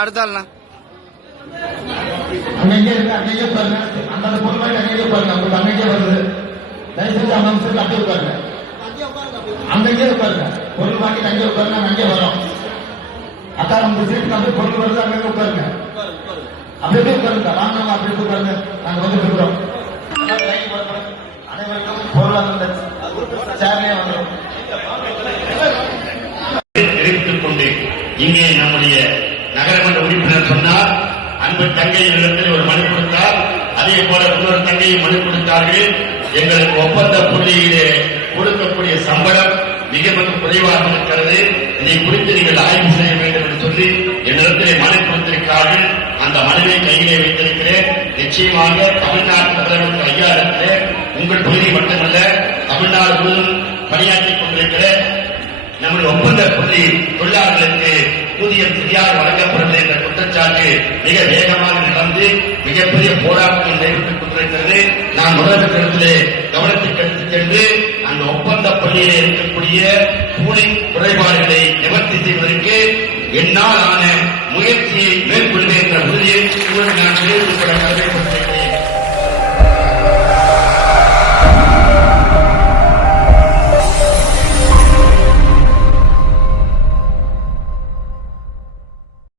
அடுத்த ஆள்ண்ணா. அங்கங்கே இருக்கு அங்கங்கே பாருங்க. அந்த பொண்ணு மாதிரி அங்கங்கே பாருங்க. உங்களுக்கு அங்கங்கே வருது. தயவுசெய்து அமௌண்ட் சொல்லி அப்படியே உட்காருங்க. அங்கங்கே உட்காருங்க. பொருள் வாங்கிட்டு அங்கே உட்காருங்க. அங்கே வரோம். அக்கா நம்ம சீட்டு வந்து பொருள் வருது அங்கங்கே உட்காருங்க. அப்படியே உட்காருங்க. வாங்க அப்படியே உட்காருங்க. நாங்க வந்து இருக்கிறோம் இங்கே நம்முடைய நகரமன்ற உறுப்பினர் சொன்னார் அன்பு தங்கை இடத்தில் ஒரு மனு கொடுத்தார் அதே போல இன்னொரு தங்கையை மனு கொடுத்தார்கள். எங்களுக்கு ஒப்பந்த புள்ளியிலே கொடுக்கக்கூடிய சம்பளம் மிக மிக குறைவாக இருக்கிறது. இதை குறித்து நீங்கள் ஆய்வு செய்ய வேண்டும் என்று சொல்லி என்னிடத்திலே மனு கொடுத்திருக்கிறார்கள். அந்த மனுவை கையிலே வைத்திருக்கிறேன். நிச்சயமாக தமிழ்நாட்டு முதலமைச்சர் ஐயா இடத்திலே உங்கள் பகுதி மட்டுமல்ல தமிழ்நாடு முழுவதும் பணியாற்றிக் கொண்டிருக்கிற நம்முடைய ஒப்பந்த புள்ளி குற்றச்சாட்டு மிக வேகமாக நடந்து மிகப்பெரிய போராட்டம் நடைபெற்றுக் கொண்டிருக்கிறது. நான் முதலமைச்சரிடத்திலே கவனத்துக்கு எடுத்துச் சென்று அந்த ஒப்பந்த பள்ளியில் இருக்கக்கூடிய கூலி குறைபாடுகளை நிவர்த்தி செய்வதற்கு என்னால் ஆன முயற்சியை மேற்கொள்வேன் என்ற உறுதியை நான் தெரிவித்துக் கொள்ள